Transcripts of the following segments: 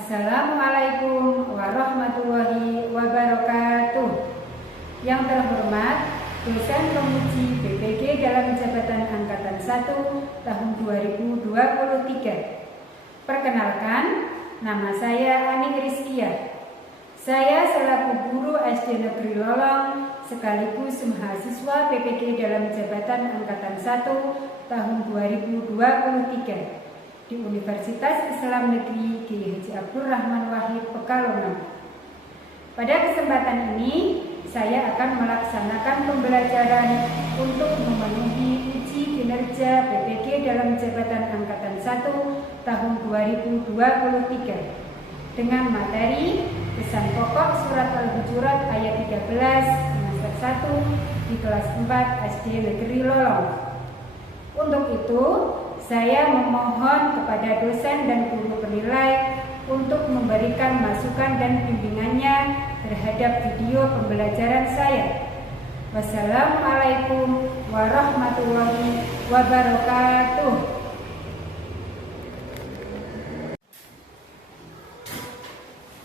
Assalamualaikum warahmatullahi wabarakatuh. Yang terhormat dosen penguji BPG dalam jabatan Angkatan 1 tahun 2023. Perkenalkan, nama saya Aning Rizkia. Saya selaku guru SD Negeri Lolong sekaligus mahasiswa BPG dalam jabatan Angkatan 1 tahun 2023 di Universitas Islam Negeri Kiai Haji Abdul Rahman Wahid Pekalongan. Pada kesempatan ini, saya akan melaksanakan pembelajaran untuk memenuhi uji kinerja BPG dalam jabatan Angkatan 1 tahun 2023 dengan materi pesan pokok surat Al-Hujurat ayat 13 semester 1 di kelas 4 SD Negeri Lolong. Untuk itu, saya memohon kepada dosen dan guru penilai untuk memberikan masukan dan bimbingannya terhadap video pembelajaran saya. Wassalamualaikum warahmatullahi wabarakatuh.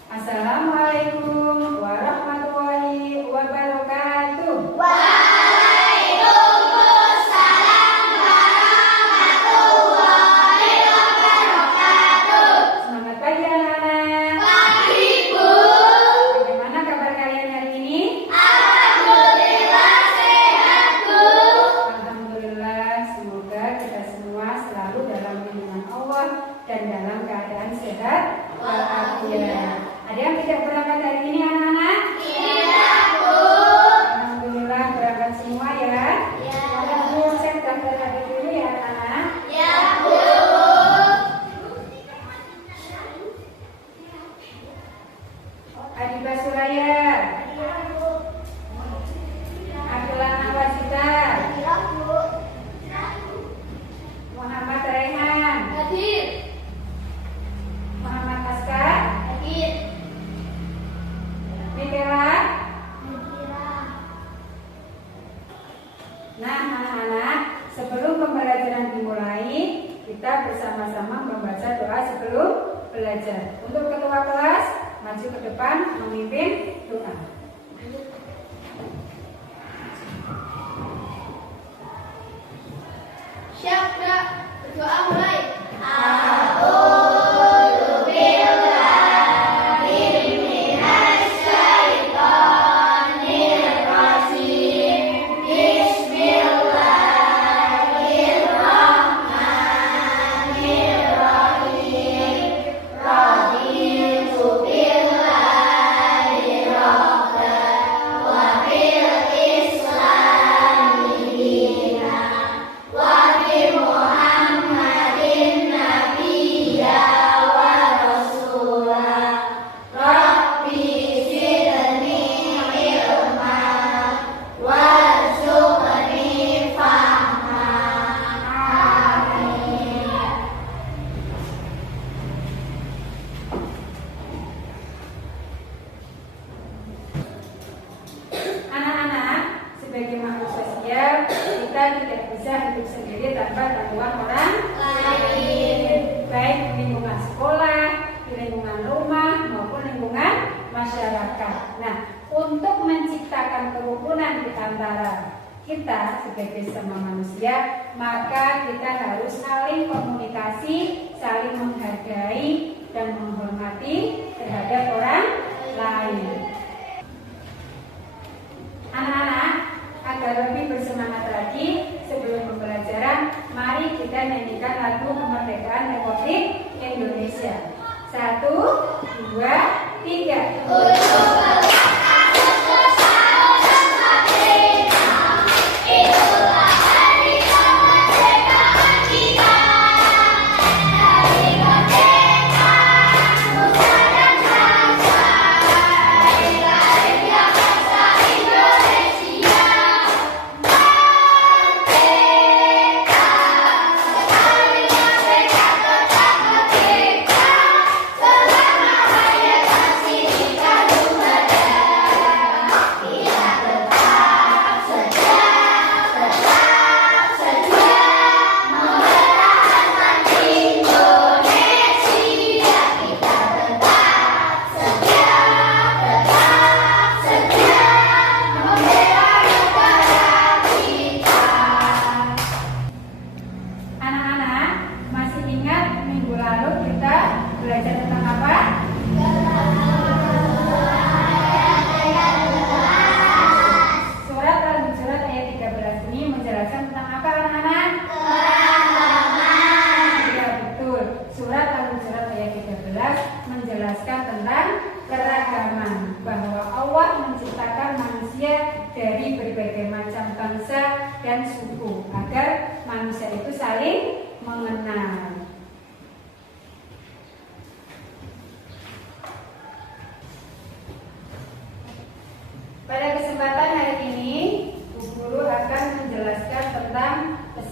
Assalamualaikum warahmatullahi wabarakatuh. Dan dalam keadaan sehat walafiat. Ada yang tidak berangkat hari ini anak-anak? Iya, Bu. Alhamdulillah berangkat semua ya. Iya. Bu, cek daftar hadir dulu ya anak-anak. Ya, Bu. Adiba Suraya. Iya, Bu. Abdullah Wasita. Iya, Bu. Muhammad Rehan. Hadir. Muhammad Askar. Hadir. Mikela. Mira. Nah anak-anak, sebelum pembelajaran dimulai, kita bersama-sama membaca doa sebelum belajar. Untuk ketua kelas, maju ke depan memimpin doa. Siap, Kak. Berdoa mulai. Sebagai makhluk sosial, kita tidak bisa hidup sendiri tanpa bantuan orang lain, baik di lingkungan sekolah, di lingkungan rumah, maupun lingkungan masyarakat. Nah, untuk menciptakan kerukunan di antara kita sebagai sesama manusia, maka kita harus saling komunikasi, saling menghargai dan menghormati terhadap orang lain. Anak-anak, agar lebih bersemangat lagi sebelum pembelajaran, mari kita nyanyikan lagu kemerdekaan Republik Indonesia. 1, 2, 3. Kita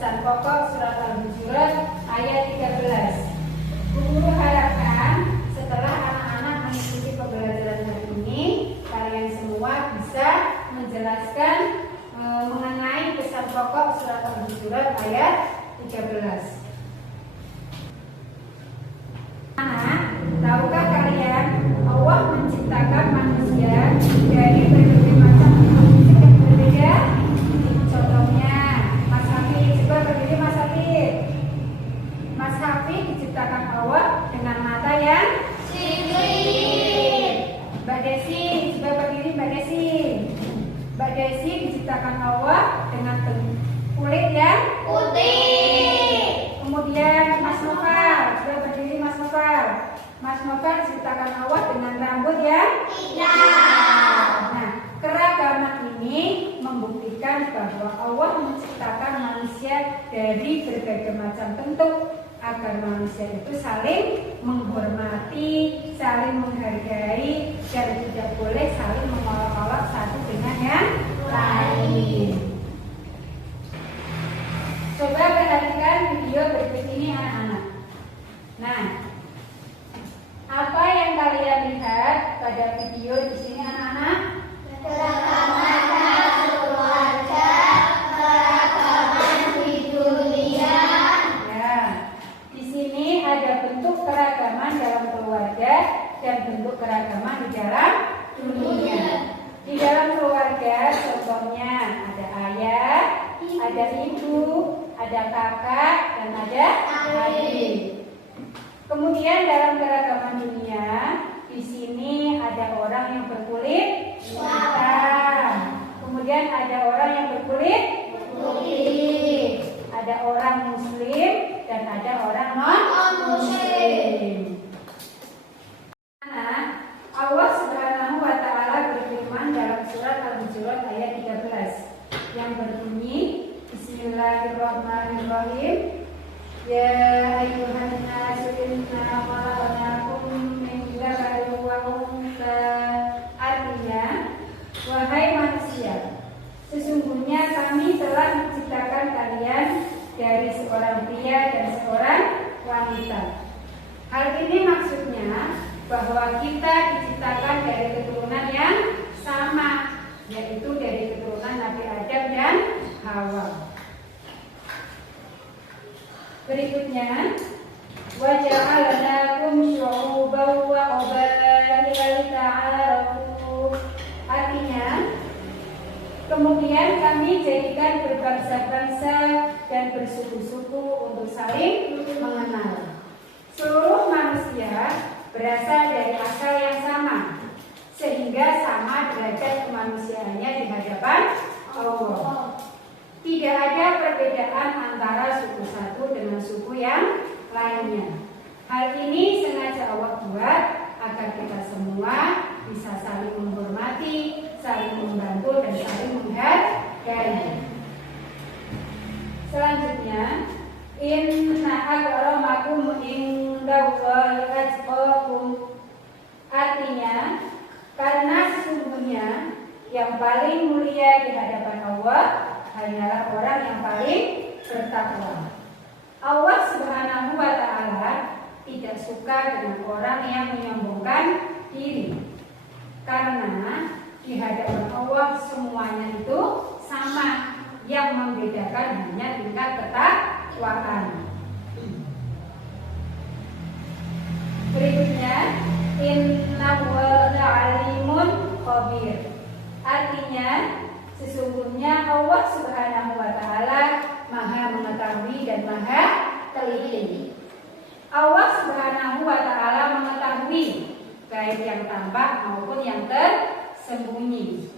pesan pokok surat Al-Hujurat ayat 13. Bu Guru harapkan setelah anak-anak mengikuti pembelajaran hari ini, kalian semua bisa menjelaskan mengenai pesan pokok surat Al-Hujurat ayat 13. Tahukah kalian Allah menciptakan manusia dari berbagai macam fisik yang berbeda? Contohnya, Mas Hafid, coba berdiri Mas Hafid. Mas Hafid diciptakan Allah dengan mata yang sipit. Mbak Desi, coba berdiri Mbak Desi. Mbak Desi diciptakan Allah dengan kulit yang putih. Kemudian Mas Novel, coba berdiri Mas Novel. Mas Novel diciptakan Allah dengan rambut yang hitam. Nah, keragaman ini membuktikan bahwa Allah menciptakan manusia dari berbagai macam bentuk agar manusia itu saling menghormati, saling menghargai, dan tidak boleh saling mengolok-olok satu dengan yang lain. Coba perhatikan video berikut ini anak-anak. Nah, apa yang kalian lihat pada video di sini anak-anak? Keragaman keluarga, keragaman di dunia. Ya, di sini ada bentuk keragaman dalam keluarga dan bentuk keragaman di dalam dunia. Di dalam keluarga, contohnya ada ayah, ada ibu, ada kakak, dan ada adik. Kemudian dalam keragaman dunia, di sini ada orang yang berkulit hitam. Kemudian ada orang yang berkulit putih. Ada orang muslim dan ada orang non-muslim. Allah Subhanahu wa taala berfirman dalam surat Al-Hujurat ayat 13 yang berbunyi, Bismillahirrahmanirrahim. Ya ayyuhan nasu inna khalaqnakum min dzakarin wa untha. Artinya, wahai manusia, sesungguhnya kami telah menciptakan kalian dari seorang pria dan seorang wanita. Hal ini maksudnya bahwa kita diciptakan dari keturunan yang sama, yaitu dari keturunan Nabi Adam dan Hawa. Berikutnya, wa ja'alnakum syu'uban wa qabaila lita'arafu. Artinya, kemudian kami jadikan berbangsa-bangsa dan bersuku-suku untuk saling mengenal. Seluruh manusia berasal dari asal yang sama, sehingga sama derajat kemanusiaannya di hadapan Allah. Tidak ada perbedaan antara suku satu dengan suku yang lainnya. Hal ini sengaja Allah buat agar kita semua bisa saling menghormati, saling membantu, dan saling menghargai. Selanjutnya, inna akramakum indallahi atqakum. Artinya, karena sesungguhnya yang paling mulia di hadapan Allah hanyalah orang yang paling bertakwa. Allah Subhanahu wa taala tidak suka dengan orang yang menyombongkan diri. Karena di hadapan Allah semuanya itu sama, yang membedakan hanya tingkat ketakwaan. Berikutnya, innahu alimun khabir. Artinya, sesungguhnya Allah Subhanahu wa taala Maha mengetahui dan Maha teliti. Allah Subhanahu wa taala mengetahui baik yang tampak maupun yang tersembunyi.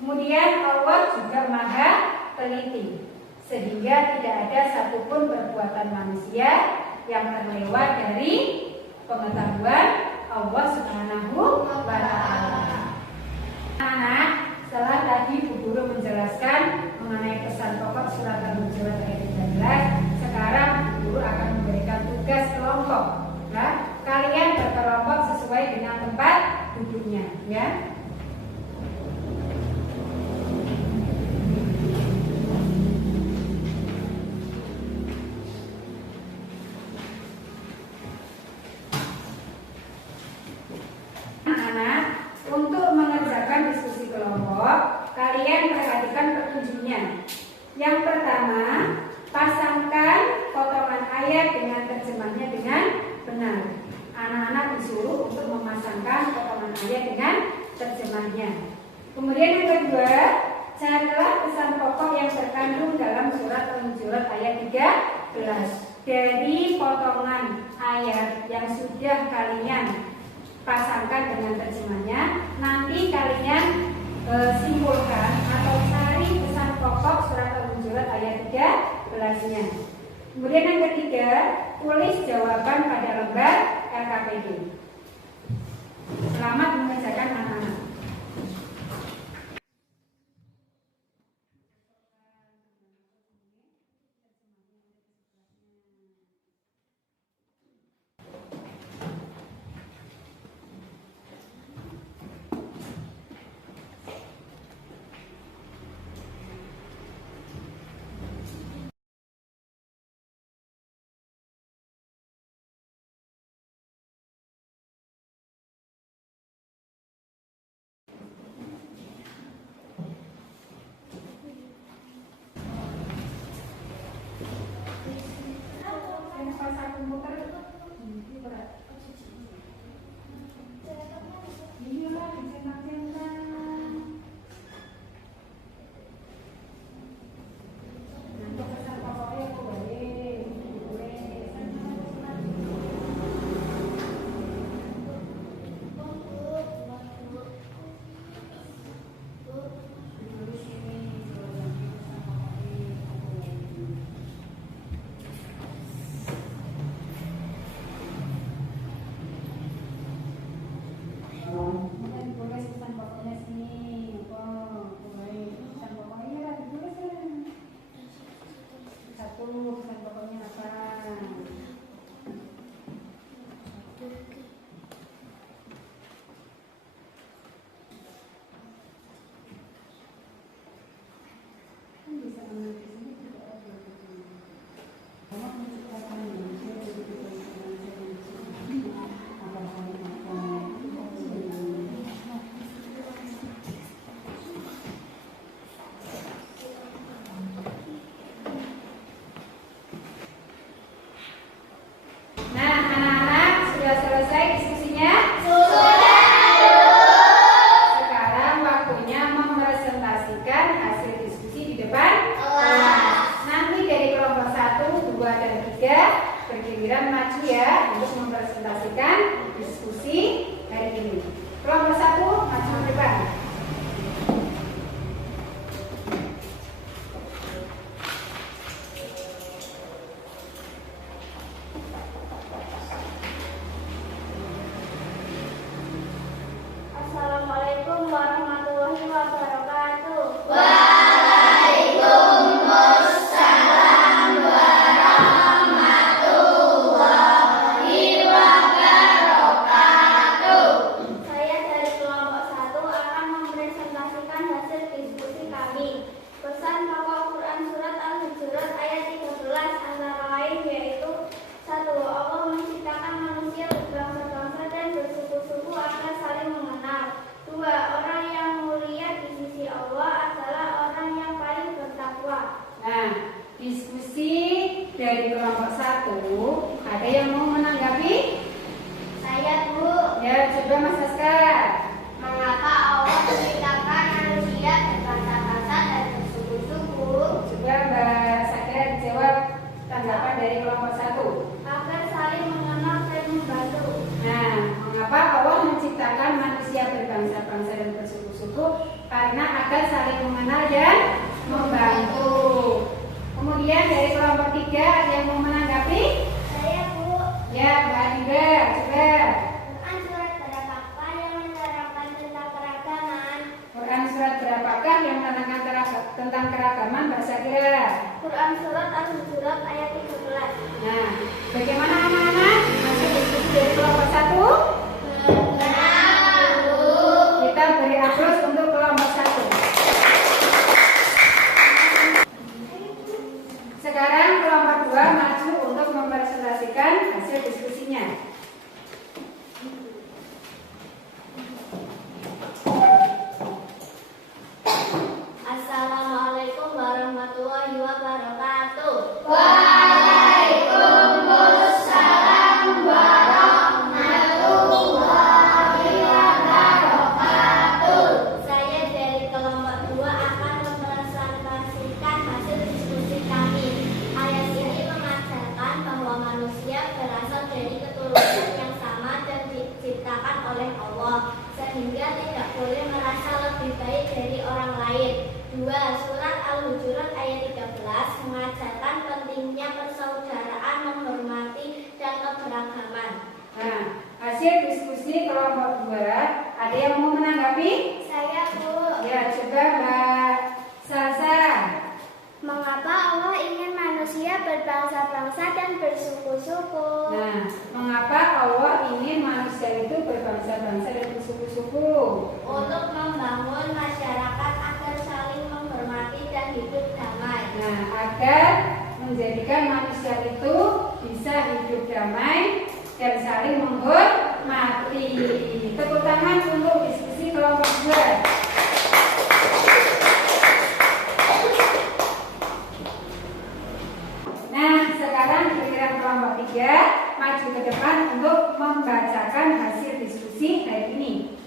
Kemudian Allah juga Maha teliti, sehingga tidak ada satupun perbuatan manusia yang terlewat dari pengetahuan Allah Subhanahu wa taala. Anak, setelah tadi Bu Guru menjelaskan mengenai pesan pokok surat Al-Hujurat ayat 13, sekarang Bu Guru akan memberikan tugas kelompok. Ya, kalian berkelompok sesuai dengan tempat duduknya, ya. Kalian perhatikan petunjuknya. Yang pertama, pasangkan potongan ayat dengan terjemahnya dengan benar. Anak-anak disuruh untuk memasangkan potongan ayat dengan terjemahnya. Kemudian yang kedua, carilah pesan pokok yang terkandung dalam surat Al-Hujurat ayat 13. Dari potongan ayat yang sudah kalian pasangkan dengan terjemahnya, nanti kalian simpulkan atau cari pesan pokok surat Al-Hujurat ayat 13-nya. Kemudian yang ketiga, tulis jawaban pada lembar LKPD. Selamat mengerjakan anak-anak. Bergiliran maju ya untuk mempresentasikan diskusi hari ini. Kelompok 1 maju ke depan. Assalamualaikum warahmatullahi wabarakatuh. Diskusi dari kelompok 1, ada yang mau menanggapi? Saya, Bu. Ya, coba Mas Aska. Mengapa Allah menciptakan manusia berbangsa-bangsa dan bersuku-suku? Coba Mbak Sakira dijawab tanggapan dari kelompok 1. Agar saling mengenal dan membantu. Nah, mengapa Allah menciptakan manusia berbangsa-bangsa dan bersuku-suku? Karena agar saling mengenal dan membantu. Kemudian dari kelompok 3 ada yang mau menanggapi? Saya, Bu. Ya, Mbak Indra, coba. Quran surat berapakah yang menerangkan tentang keragaman? Quran surat berapakah yang menerangkan tentang keragaman, Mbak Sakira? Quran surat Al-Hujurat ayat 13. Nah, bagaimana anak-anak? Masih diskusi dari kelompok 1? Benar, Bu. Kita beri aplaus untuk kelompok 1. Sekarang kelompok 2 maju untuk mempresentasikan hasil diskusinya. 2. Surat Al-Hujurat ayat 13 mengajarkan pentingnya persaudaraan, menghormati, dan keberagaman. Nah, hasil diskusi kelompok 2, ada yang mau menanggapi? Saya, Bu. Ya, coba Mbak Salsa. Mengapa Allah ingin manusia berbangsa-bangsa dan bersuku-suku? Nah, mengapa Allah ingin manusia itu berbangsa-bangsa dan bersuku-suku? Untuk membangun masyarakat agar saling menghormati dan hidup damai. Nah, agar menjadikan manusia itu bisa hidup damai dan saling menghormati. Tepuk tangan untuk diskusi kelompok 2. Nah, sekarang giliran kelompok 3 maju ke depan untuk membacakan hasil diskusi hari ini.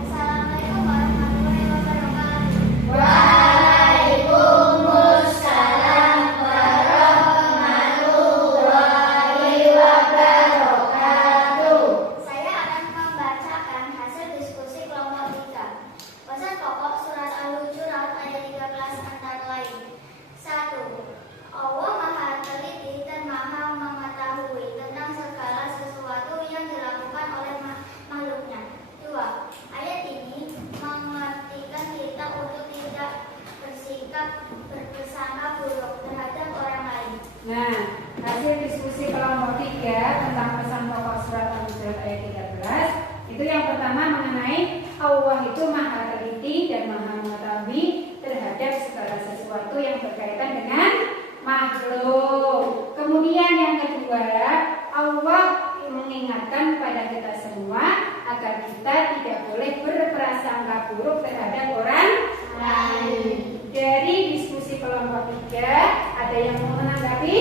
Assalamualaikum warahmatullahi wabarakatuh. Waalaikumsalam warahmatullahi wabarakatuh. Saya akan membacakan hasil diskusi kelompok 3. Pesan pokok surat Al-Hujurat ayat 13 antara lain. 1. Allah Maha teliti dan Maha mengetahui tentang segala sesuatu yang dilakukan oleh makhluknya. 2. Ayat ini mengartikan kita untuk tidak bersikap berprasangka buruk terhadap orang lain. Nah, hasil diskusi kelompok 3 tentang pesan pokok surat Al-Hujurat ayat 13 itu yang pertama mengenai Allah itu maha teliti dan maha mengetahui terhadap segala sesuatu yang berkaitan dengan makhluk. Kemudian yang kedua, Allah mengingatkan kepada kita semua agar kita tidak boleh berprasangka buruk terhadap orang lain. Dari diskusi kelompok 3, ada yang mau menanggapi?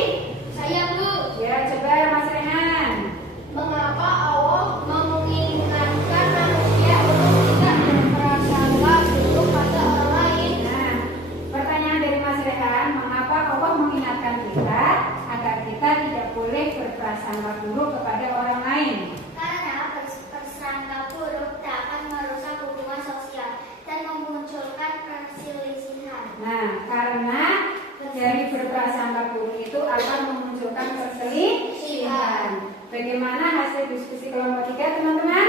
Saya, Bu. Ya, coba Mas Rehan. Mengapa Allah mengingatkan manusia untuk tidak berprasangka buruk pada orang lain? Nah, pertanyaan dari Mas Rehan, mengapa Allah mengingatkan kita agar kita tidak boleh berprasangka buruk kepada orang lain? Karena berprasangka buruk dapat merusak hubungan sosial dan memunculkan perselisihan. Nah, karena dari berprasangka buruk itu akan memunculkan perselisihan. Bagaimana hasil diskusi kelompok 3, teman-teman?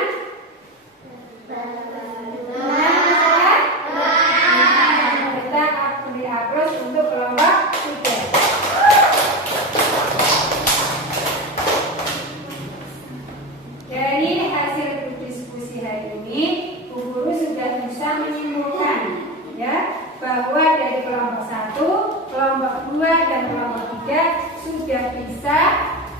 Kita beri aplaus untuk kelompok 3. Dari hasil diskusi hari ini, Bu Guru sudah bisa menyimpulkan ya bahwa dari kelompok 1, kelompok 2 dan kelompok 3 sudah bisa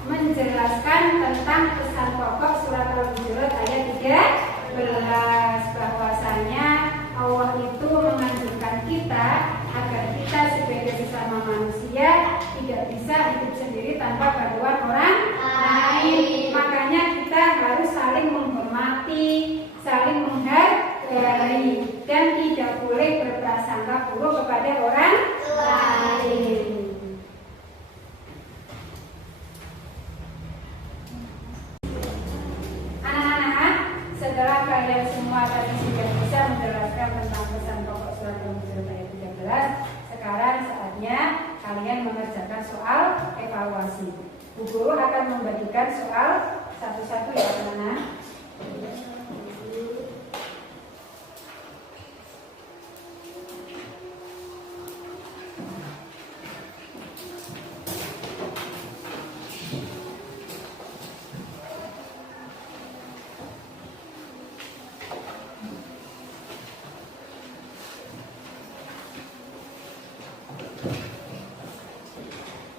menjelaskan tentang pesan pokok surat Al-Hujurat ayat 13 bahwasanya Allah itu menganjurkan kita agar kita sebagai sesama manusia tidak bisa hidup sendiri tanpa bantuan orang lain. Makanya kita harus saling menghormati, saling menghargai dan tidak boleh berprasangka buruk kepada orang lain. Anak-anak, setelah kalian semua tadi sudah bisa menjelaskan tentang pesan pokok surat Al-Hujurat ayat 13, sekarang saatnya kalian mengerjakan soal evaluasi. Bu Guru akan membagikan soal satu-satu ya anak-anak.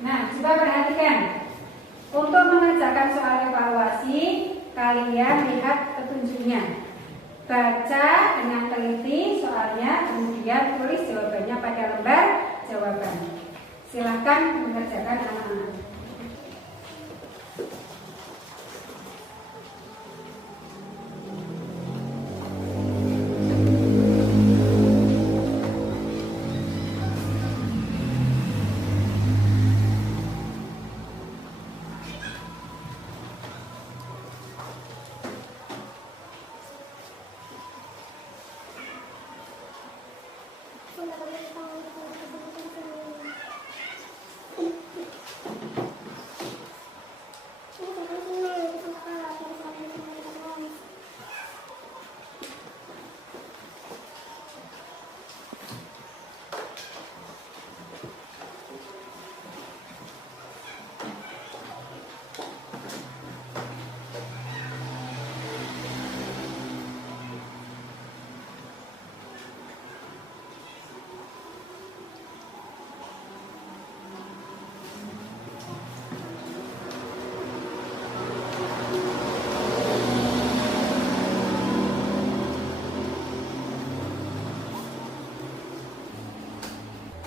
Nah, coba perhatikan. Untuk mengerjakan soal evaluasi, kalian lihat petunjuknya. Baca dengan teliti soalnya, kemudian tulis jawabannya pada lembar jawaban. Silakan mengerjakan anak-anak.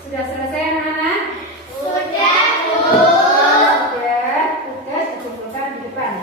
Sudah selesai anak-anak? Sudah, Bu. Sudah, tugas dikumpulkan di depan.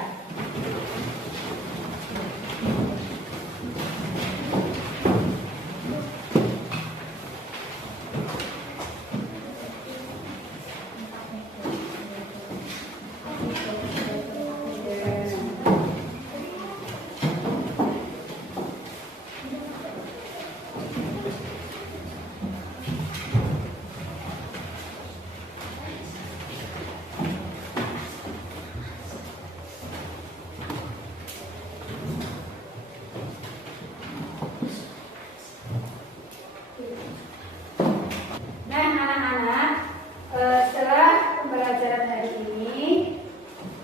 Nah, anak-anak, setelah pembelajaran hari ini,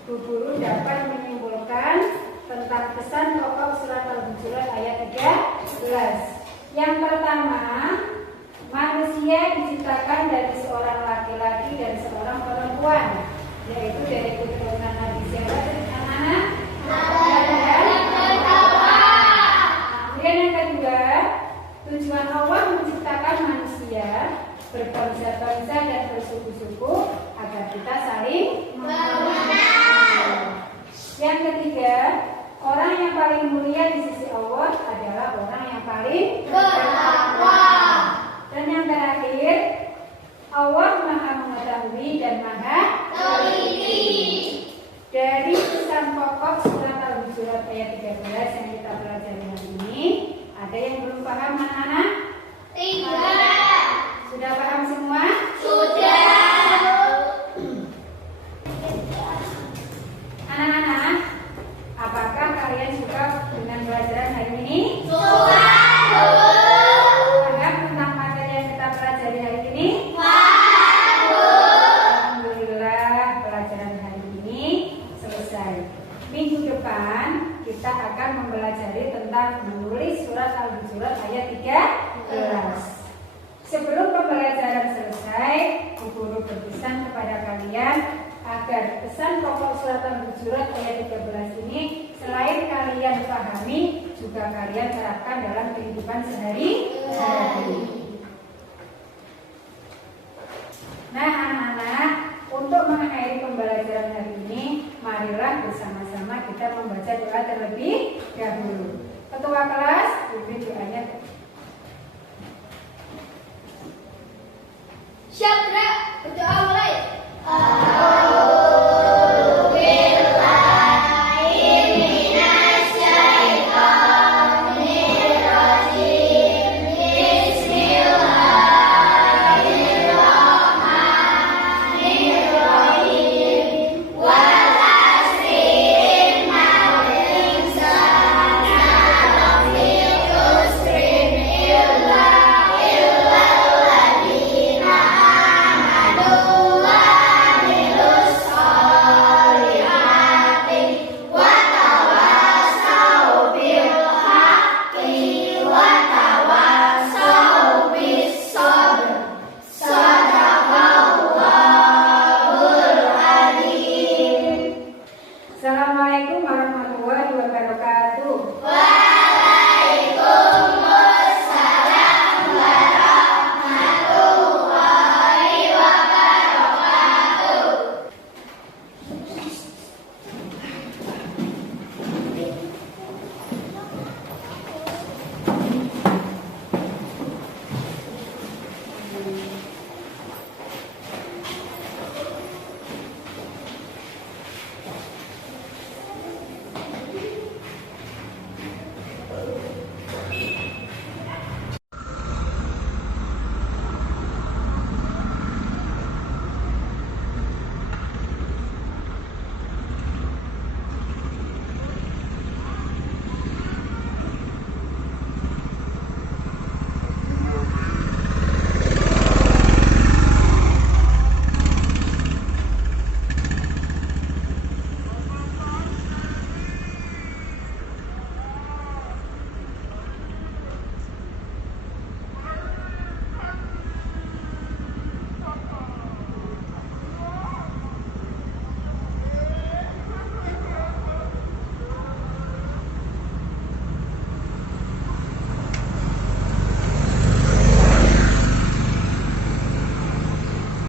Bu Guru dapat menyimpulkan tentang pesan pokok surat Al-Hujurat ayat 13. Yang pertama, manusia diciptakan dari seorang laki-laki dan seorang perempuan, yaitu dari keturunan Nabi siapa anak-anak? Kemudian yang kedua, tujuan Allah menciptakan manusia berbangsa-bangsa dan bersuku-suku agar kita saling mengenal. Yang ketiga, orang yang paling mulia di sisi Allah adalah orang yang paling bertakwa. Dan yang terakhir, Allah Maha Mengetahui dan Maha Teliti. Dari pesan pokok surat Al-Hujurat ayat 13 yang kita pelajari hari ini, ada yang belum paham anak-anak? Tidak. Sudah paham semua? Sudah. Anak-anak, apakah kalian suka dengan pelajaran hari ini? Suka, Bu. Paham tentang materi yang kita pelajari hari ini? Paham, Bu. Alhamdulillah, pelajaran hari ini selesai. Minggu depan kita akan mempelajari tentang menulis surat Al-Hujurat ayat 13. Sebelum pembelajaran selesai, Bu Guru berpesan kepada kalian agar pesan pokok surat Al-Hujurat ayat 13 ini selain kalian pahami, juga kalian terapkan dalam kehidupan sehari-hari. Nah, anak-anak, untuk mengakhiri pembelajaran hari ini, marilah bersama-sama kita membaca doa terlebih dahulu. Ketua kelas, beri doanya. Siap, berdoa mulai.